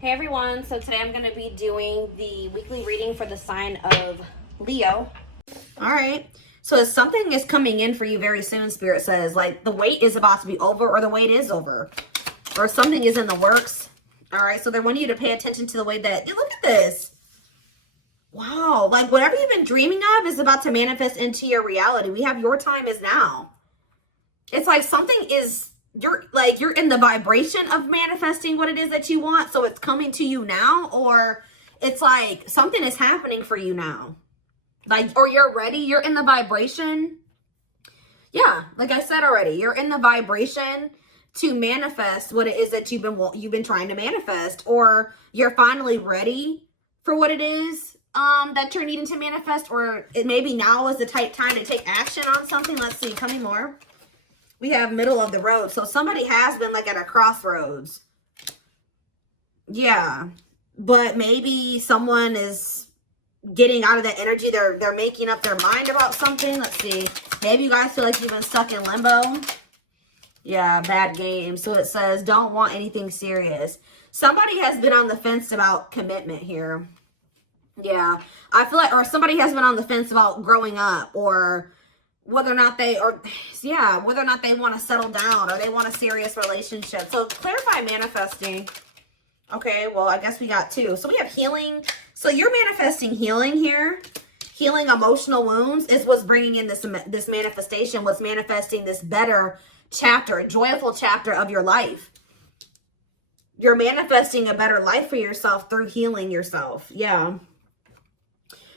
Hey everyone, so today I'm going to be doing the weekly reading for the sign of Leo. All right, so something is coming in for you very soon, Spirit says. Like the wait is about to be over, or the wait is over, or something is in the works. All right, so they want you to pay attention to the way that, look at this. Wow, like whatever you've been dreaming of is about to manifest into your reality. We have your time is now. It's like something is... you're in the vibration of manifesting what it is that you want, so it's coming to you now, or it's like something is happening for you now, like, or you're ready, you're in the vibration. Yeah, like I said already, you're in the vibration to manifest what it is that you've been trying to manifest, or you're finally ready for what it is that you're needing to manifest, or it maybe now is the time to take action on something. Let's see, tell me more. We have middle of the road. So somebody has been like at a crossroads. Yeah. But maybe someone is getting out of that energy. They're making up their mind about something. Let's see. Maybe you guys feel like you've been stuck in limbo. Yeah, bad game. So it says, don't want anything serious. Somebody has been on the fence about commitment here. Yeah. I feel like, or somebody has been on the fence about growing up, or whether or not they want to settle down, or they want a serious relationship. So clarify manifesting. Okay, well, I guess we got two. So we have healing. So you're manifesting healing here. Healing emotional wounds is what's bringing in this manifestation, what's manifesting this better chapter, a joyful chapter of your life. You're manifesting a better life for yourself through healing yourself. Yeah.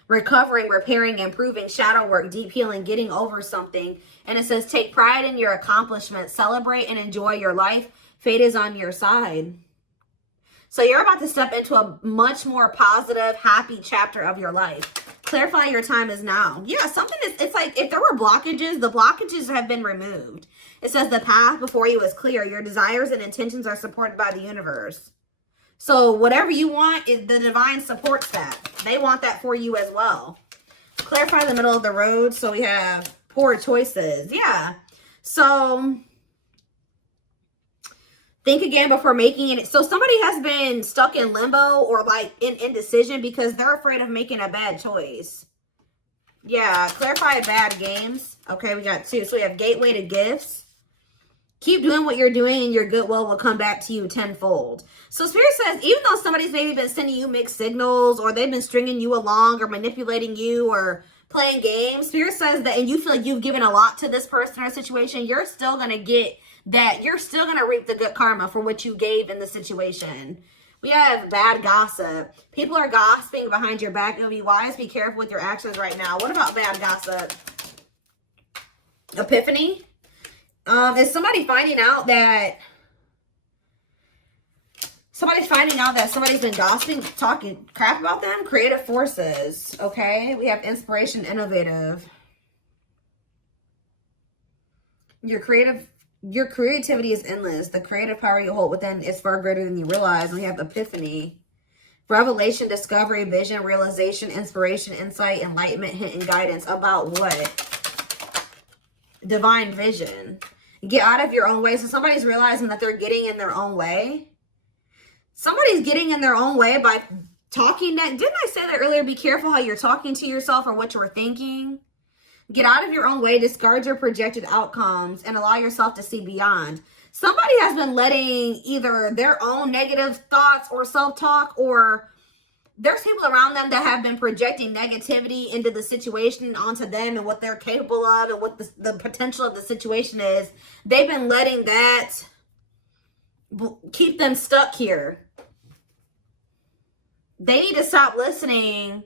Recovering, repairing, improving, shadow work, deep healing, getting over something. And it says, take pride in your accomplishments, celebrate and enjoy your life. Fate is on your side. So you're about to step into a much more positive, happy chapter of your life. Clarify your time is now. Yeah, something is, it's like if there were blockages, the blockages have been removed. It says the path before you is clear. Your desires and intentions are supported by the universe. So whatever you want, the divine supports that. They want that for you as well. Clarify the middle of the road. So we have poor choices. Yeah. So think again before making it. So somebody has been stuck in limbo, or like in indecision because they're afraid of making a bad choice. Yeah. Clarify bad games. Okay, we got two. So we have gateway to gifts. Keep doing what you're doing and your goodwill will come back to you tenfold. So Spirit says, even though somebody's maybe been sending you mixed signals, or they've been stringing you along, or manipulating you, or playing games, Spirit says that, and you feel like you've given a lot to this person or situation, you're still going to get that. You're still going to reap the good karma for what you gave in the situation. We have bad gossip. People are gossiping behind your back. It'll be wise. Be careful with your actions right now. What about bad gossip? Epiphany. Is somebody finding out that somebody's been gossiping, talking crap about them? Creative forces. Okay, we have inspiration, innovative. Your creativity is endless. The creative power you hold within is far greater than you realize. We have epiphany, revelation, discovery, vision, realization, inspiration, insight, enlightenment, hint, and guidance. About what? Divine vision. Get out of your own way. So somebody's realizing that they're getting in their own way. Somebody's getting in their own way by talking that. Didn't I say that earlier? Be careful how you're talking to yourself or what you're thinking. Get out of your own way. Discard your projected outcomes and allow yourself to see beyond. Somebody has been letting either their own negative thoughts or self-talk, or there's people around them that have been projecting negativity into the situation, onto them and what they're capable of and what the potential of the situation is. They've been letting that keep them stuck here. They need to stop listening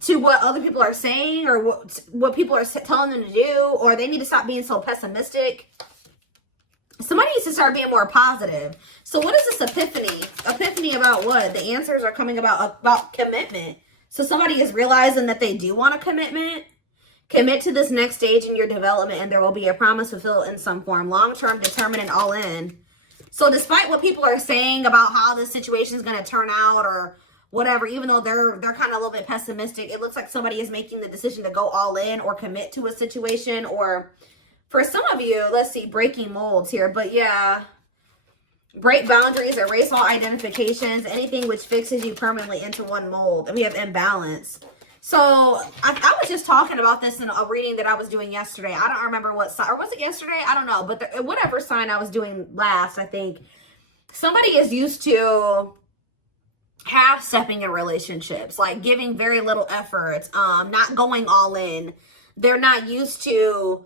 to what other people are saying, or what people are telling them to do, or they need to stop being so pessimistic. Somebody needs to start being more positive. So what is this epiphany? Epiphany about what? The answers are coming about commitment. So somebody is realizing that they do want a commitment. Commit to this next stage in your development, and there will be a promise fulfilled in some form. Long-term, determined, and all in. So despite what people are saying about how this situation is going to turn out, or whatever, even though they're kind of a little bit pessimistic, it looks like somebody is making the decision to go all in or commit to a situation. Or for some of you, let's see, breaking molds here. But yeah, Break boundaries, erase all identifications, anything which fixes you permanently into one mold. And we have imbalance. So I was just talking about this in a reading that I was doing yesterday. I don't remember what sign, or was it yesterday? I don't know. But whatever sign I was doing last, I think somebody is used to half-stepping in relationships, like giving very little effort, not going all in. They're not used to,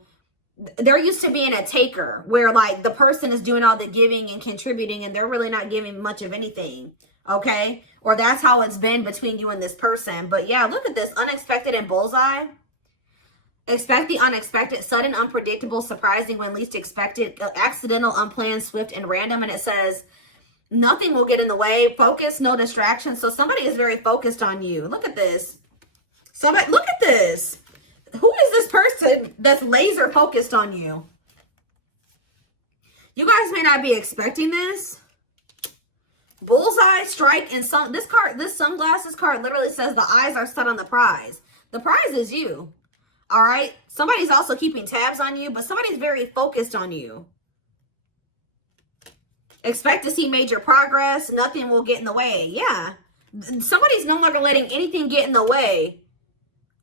they're used to being a taker, where like the person is doing all the giving and contributing and they're really not giving much of anything. Okay? Or that's how it's been between you and this person. But yeah, look at this. Unexpected and bullseye. Expect the unexpected, sudden, unpredictable, surprising when least expected, accidental, unplanned, swift, and random. And it says, nothing will get in the way. Focus, no distractions. So somebody is very focused on you. Look at this. Somebody, look at this. Who is this person that's laser focused on you? You guys may not be expecting this. Bullseye, strike, and this sunglasses card literally says the eyes are set on the prize. The prize is you. All right? Somebody's also keeping tabs on you, but somebody's very focused on you. Expect to see major progress. Nothing will get in the way. Yeah. Somebody's no longer letting anything get in the way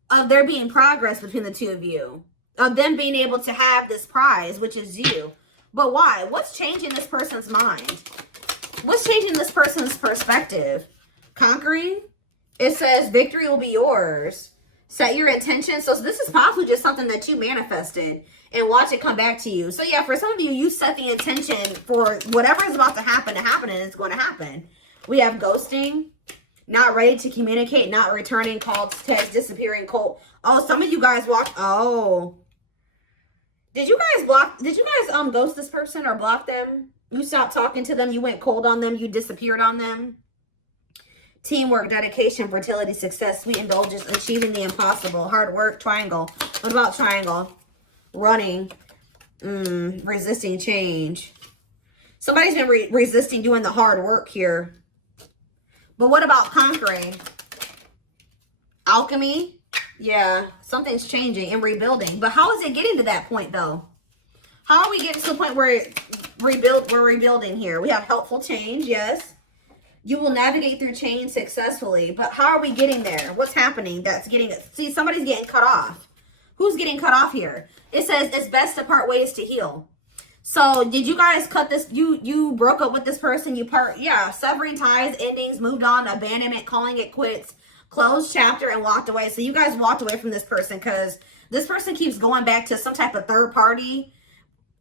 of there being progress between the two of you. Of them being able to have this prize, which is you. But why? What's changing this person's mind? What's changing this person's perspective? Conquering? It says victory will be yours. Set your intention. So this is possibly just something that you manifested and watch it come back to you. So yeah, for some of you, you set the intention for whatever is about to happen and it's going to happen. We have ghosting, not ready to communicate, not returning calls, text, disappearing, cold. Oh, some of you guys walked. Oh, did you guys ghost this person or block them? You stopped talking to them. You went cold on them. You disappeared on them. Teamwork, dedication, fertility, success, sweet indulgence, achieving the impossible, hard work, triangle. What about triangle? Running, resisting change. Somebody's been resisting doing the hard work here. But what about conquering? Alchemy. Yeah, something's changing and rebuilding. But how is it getting to that point, though? How are we getting to the point where we're rebuilding here? We have helpful change, yes. You will navigate through change successfully. But how are we getting there? What's happening that's getting it? See, somebody's getting cut off. Who's getting cut off here? It says it's best to part ways to heal. So did you guys cut this? You broke up with this person. Yeah, severing ties, endings, moved on, abandonment, calling it quits, closed chapter, and walked away. So you guys walked away from this person because this person keeps going back to some type of third party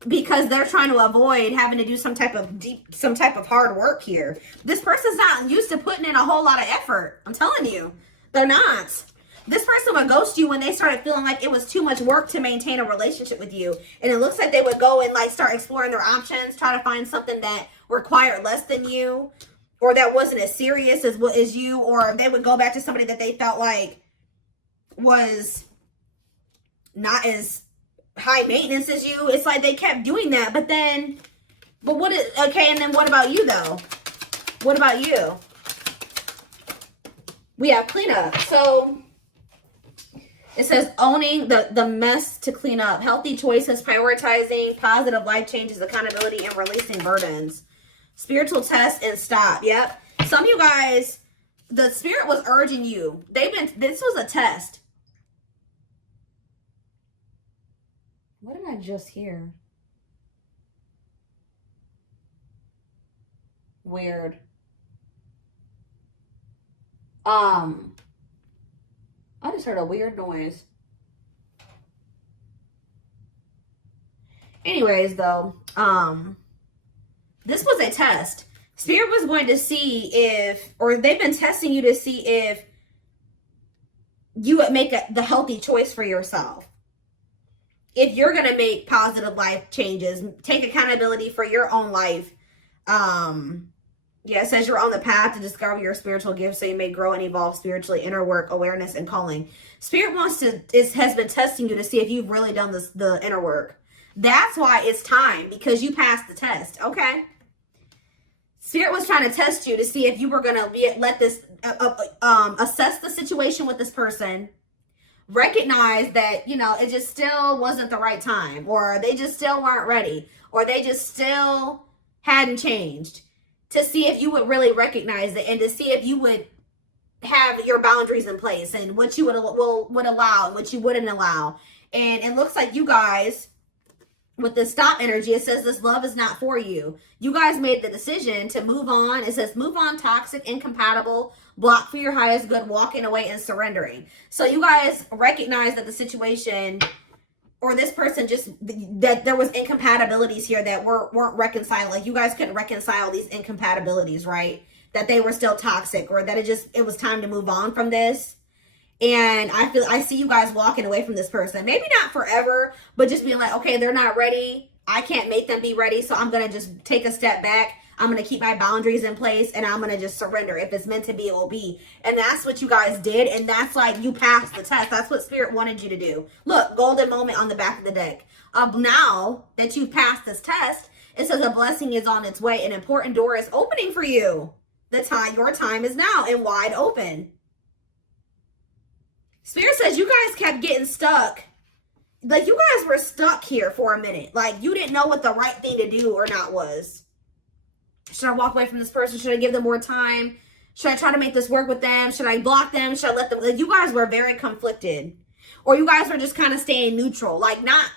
because they're trying to avoid having to do some type of hard work here. This person's not used to putting in a whole lot of effort. I'm telling you, they're not. This person would ghost you when they started feeling like it was too much work to maintain a relationship with you. And it looks like they would go and like start exploring their options, try to find something that required less than you, or that wasn't as serious as you, or they would go back to somebody that they felt like was not as high maintenance as you. It's like they kept doing that, but then, okay, and then what about you though? What about you? We have cleanup. So it says owning the mess to clean up, healthy choices, prioritizing, positive life changes, accountability, and releasing burdens. Spiritual test and stop. Yep. Some of you guys, the spirit was urging you. This was a test. What did I just hear? Weird. I just heard a weird noise. Anyways, though, this was a test. Spirit was going to see they've been testing you to see if you would make the healthy choice for yourself. If you're going to make positive life changes, take accountability for your own life. Yeah, it says you're on the path to discover your spiritual gifts so you may grow and evolve spiritually, inner work, awareness, and calling. Spirit has been testing you to see if you've really done the inner work. That's why it's time, because you passed the test, okay? Spirit was trying to test you to see if you were going to assess the situation with this person, recognize that, it just still wasn't the right time, or they just still weren't ready, or they just still hadn't changed, to see if you would really recognize it, and to see if you would have your boundaries in place, and what you would allow and what you wouldn't allow. And it looks like you guys, with the stop energy, it says this love is not for you. You guys made the decision to move on. It says move on, toxic, incompatible, block for your highest good, walking away and surrendering. So you guys recognize that the situation, or this person, just that there was incompatibilities here that weren't reconciled. Like you guys couldn't reconcile these incompatibilities, right? That they were still toxic, or that it was time to move on from this. And I see you guys walking away from this person. Maybe not forever, but just being like, okay, they're not ready. I can't make them be ready. So I'm going to just take a step back. I'm going to keep my boundaries in place, and I'm going to just surrender. If it's meant to be, it will be. And that's what you guys did. And that's like, you passed the test. That's what Spirit wanted you to do. Look, golden moment on the back of the deck. Now that you've passed this test, it says a blessing is on its way. An important door is opening for you. Your time is now and wide open. Spirit says you guys kept getting stuck. Like you guys were stuck here for a minute. Like you didn't know what the right thing to do or not was. Should I walk away from this person? Should I give them more time? Should I try to make this work with them? Should I block them? Should I let them? Like, you guys were very conflicted. Or you guys were just kind of staying neutral. Like not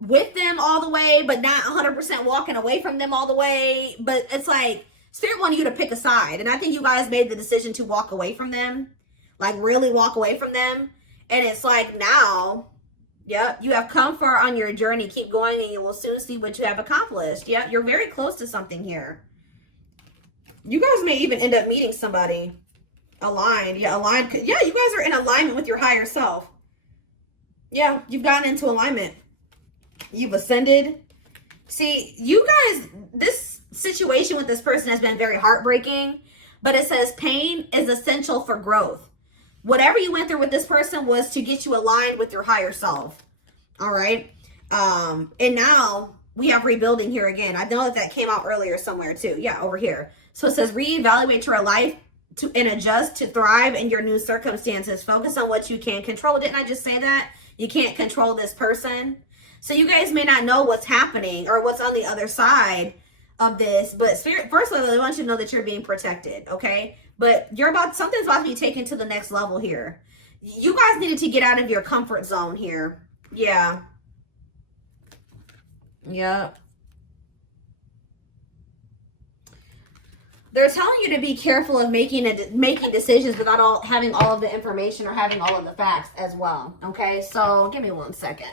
with them all the way, but not 100% walking away from them all the way. But it's like Spirit wanted you to pick a side. And I think you guys made the decision to walk away from them. Like really walk away from them. And it's like now, yep, you have come far on your journey. Keep going and you will soon see what you have accomplished. Yep, you're very close to something here. You guys may even end up meeting somebody aligned. Yeah, aligned. Yeah, you guys are in alignment with your higher self. Yeah, you've gotten into alignment. You've ascended. See, you guys, this situation with this person has been very heartbreaking, but it says pain is essential for growth. Whatever you went through with this person was to get you aligned with your higher self. All right. And now we have rebuilding here again. I know that came out earlier somewhere too. Yeah, over here. So it says reevaluate your life and adjust to thrive in your new circumstances. Focus on what you can control. Didn't I just say that? You can't control this person. So you guys may not know what's happening or what's on the other side of this, but Spirit, first of all, I want you to know that you're being protected, okay? But something's about to be taken to the next level here. You guys needed to get out of your comfort zone here. Yeah. Yep. They're telling you to be careful of making decisions without having all of the information or having all of the facts as well. Okay, so give me 1 second.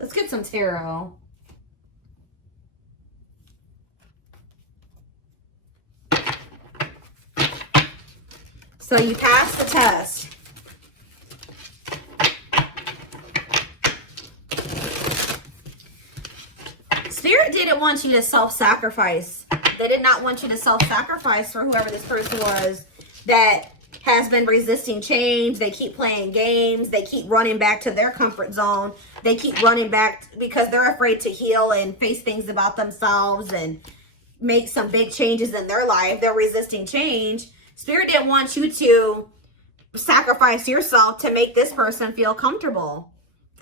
Let's get some tarot. So you passed the test. Spirit didn't want you to self-sacrifice. They did not want you to self-sacrifice for whoever this person was that has been resisting change. They keep playing games. They keep running back to their comfort zone. They keep running back because they're afraid to heal and face things about themselves and make some big changes in their life. They're resisting change. Spirit didn't want you to sacrifice yourself to make this person feel comfortable.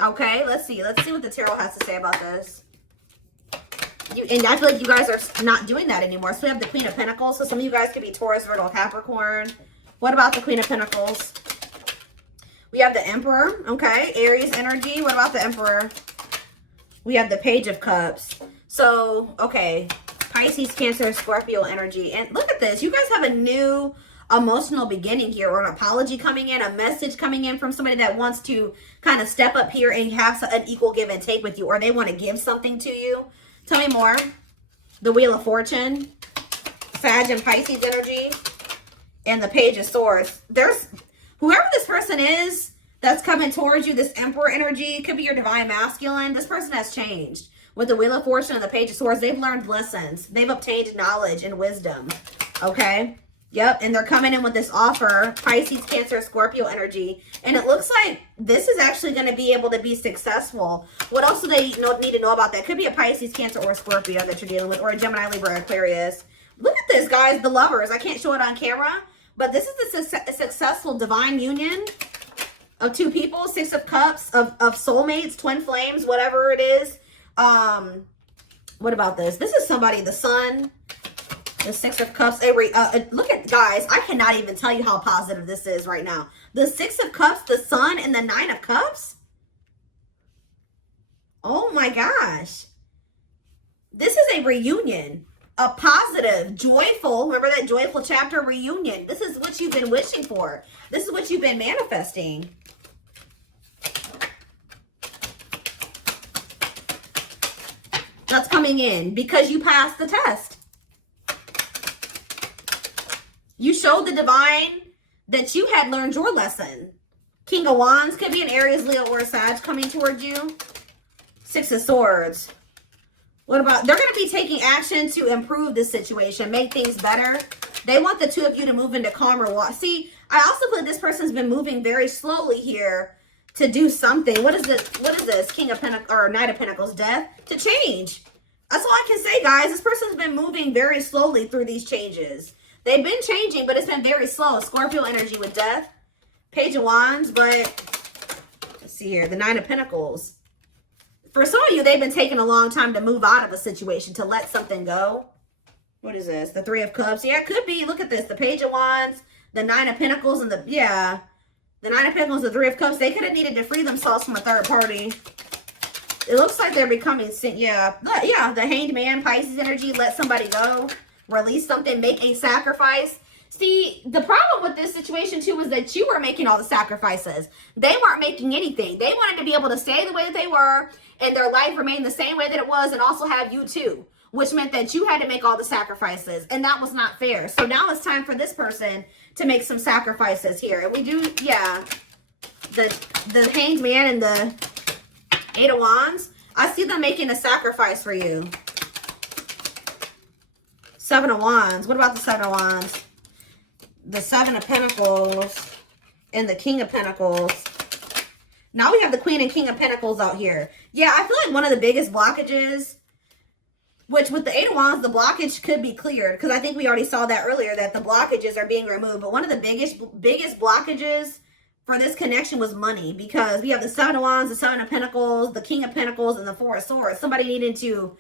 Okay, let's see. Let's see what the tarot has to say about this. And I feel like you guys are not doing that anymore. So we have the Queen of Pentacles. So some of you guys could be Taurus, Virgo, Capricorn. What about the Queen of Pentacles? We have the Emperor. Okay, Aries energy. What about the Emperor? We have the Page of Cups. So, okay, Pisces, Cancer, Scorpio energy. And look at this. You guys have a new emotional beginning here, or an apology coming in, a message coming in from somebody that wants to kind of step up here and have an equal give and take with you, or they want to give something to you. Tell me more. The Wheel of Fortune, Sag and Pisces energy, and the Page of Swords. There's whoever this person is that's coming towards you, this Emperor energy, could be your divine masculine. This person has changed. With the Wheel of Fortune and the Page of Swords, they've learned lessons. They've obtained knowledge and wisdom. Okay? Yep, and they're coming in with this offer, Pisces, Cancer, Scorpio energy. And it looks like this is actually going to be able to be successful. What else do they need to know about that? Could be a Pisces, Cancer, or a Scorpio that you're dealing with, or a Gemini, Libra, Aquarius. Look at this, guys, the Lovers. I can't show it on camera, But this is a successful divine union of two people, Six of Cups, of soulmates, twin flames, whatever it is. What about this? This is somebody, the Sun, the Six of Cups. Look at, guys, I cannot even tell you how positive this is right now. The Six of Cups, the Sun, and the Nine of Cups. Oh my gosh. This is a reunion. A positive, joyful, remember that joyful chapter, reunion. This is what you've been wishing for. This is what you've been manifesting. That's coming in because you passed the test. You showed the divine that you had learned your lesson. King of Wands could be an Aries, Leo, or a Sag coming towards you. Six of Swords. What about, they're going to be taking action to improve this situation, make things better. They want the two of you to move into calmer water. See, I also feel like this person's been moving very slowly here to do something. What is this? What is this? King of Pentacles, or Knight of Pentacles, Death, to change. That's all I can say, guys. This person's been moving very slowly through these changes. They've been changing, but it's been very slow. Scorpio energy with Death. Page of Wands, but let's see here. The Nine of Pentacles. For some of you, they've been taking a long time to move out of a situation, to let something go. What is this? The Three of Cups. Yeah, it could be. Look at this. The Page of Wands, the Nine of Pentacles, and the Nine of Pentacles, the Three of Cups. They could have needed to free themselves from a third party. It looks like they're becoming, the Hanged Man, Pisces energy. Let somebody go. Release something. Make a sacrifice. See, the problem with this situation, too, is that you were making all the sacrifices. They weren't making anything. They wanted to be able to stay the way that they were and their life remain the same way that it was, and also have you, too, which meant that you had to make all the sacrifices, and that was not fair. So now it's time for this person to make some sacrifices here. And we do, the Hanged Man and the Eight of Wands. I see them making a sacrifice for you. Seven of Wands. What about the Seven of Wands? The Seven of Pentacles and the King of Pentacles. Now we have the Queen and King of Pentacles out here. Yeah, I feel like one of the biggest blockages, which with the Eight of Wands, the blockage could be cleared, because I think we already saw that earlier, that the blockages are being removed. But one of the biggest blockages for this connection was money, because we have the Seven of Wands, the Seven of Pentacles, the King of Pentacles, and the Four of Swords. Somebody needed to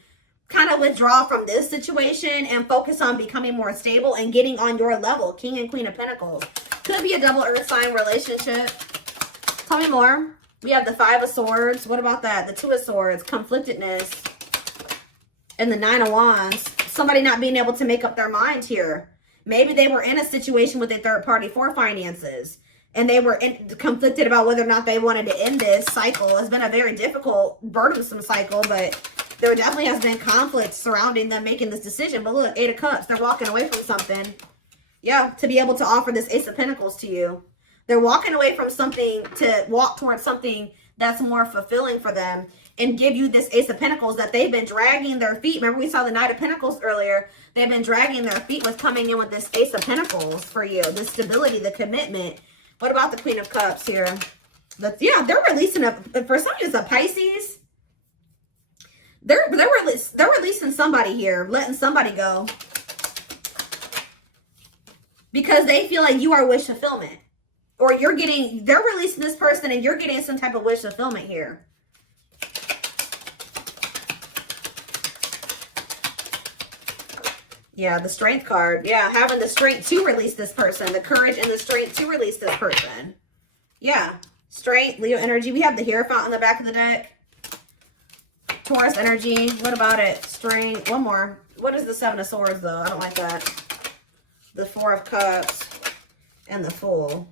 kind of withdraw from this situation and focus on becoming more stable and getting on your level. King and Queen of Pentacles. Could be a double earth sign relationship. Tell me more. We have the Five of Swords. What about that? The Two of Swords. Conflictedness. And the Nine of Wands. Somebody not being able to make up their mind here. Maybe they were in a situation with a third party for finances, and they were conflicted about whether or not they wanted to end this cycle. It's been a very difficult, burdensome cycle, but there definitely has been conflict surrounding them making this decision. But look, Eight of Cups, they're walking away from something. Yeah, to be able to offer this Ace of Pentacles to you. They're walking away from something to walk towards something that's more fulfilling for them and give you this Ace of Pentacles that they've been dragging their feet. Remember, we saw the Knight of Pentacles earlier. They've been dragging their feet with coming in with this Ace of Pentacles for you. The stability, the commitment. What about the Queen of Cups here? They're releasing for some of you, it's a Pisces. They're releasing somebody here, letting somebody go, because they feel like you are wish fulfillment, or they're releasing this person and you're getting some type of wish fulfillment here. Yeah, the Strength card. Yeah, having the strength to release this person, the courage and the strength to release this person. Yeah, Strength, Leo energy. We have the Hierophant on the back of the deck. Taurus energy. What about it? Strength. One more. What is the Seven of Swords, though? I don't like that. The Four of Cups and the Fool.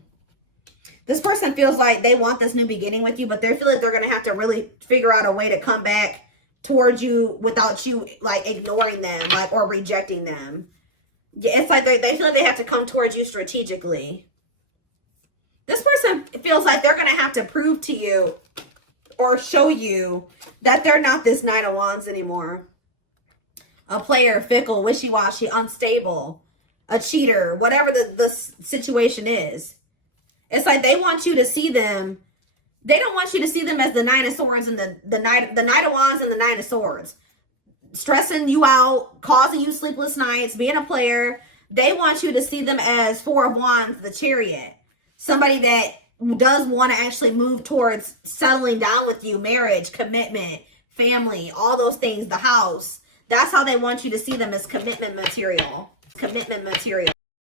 This person feels like they want this new beginning with you, but they feel like they're going to have to really figure out a way to come back towards you without you, like, ignoring them, like, or rejecting them. Yeah, it's like they feel like they have to come towards you strategically. This person feels like they're going to have to prove to you or show you that they're not this Nine of Wands anymore. A player, fickle, wishy-washy, unstable, a cheater, whatever the situation is. It's like they want you to see them. They don't want you to see them as the Nine of Swords and the Knight of Wands and the Nine of Swords. Stressing you out, causing you sleepless nights, being a player. they want you to see them as Four of Wands, the Chariot. Somebody that does want to actually move towards settling down with you, marriage, commitment, family, all those things, the house. That's how they want you to see them, as commitment material. Commitment material.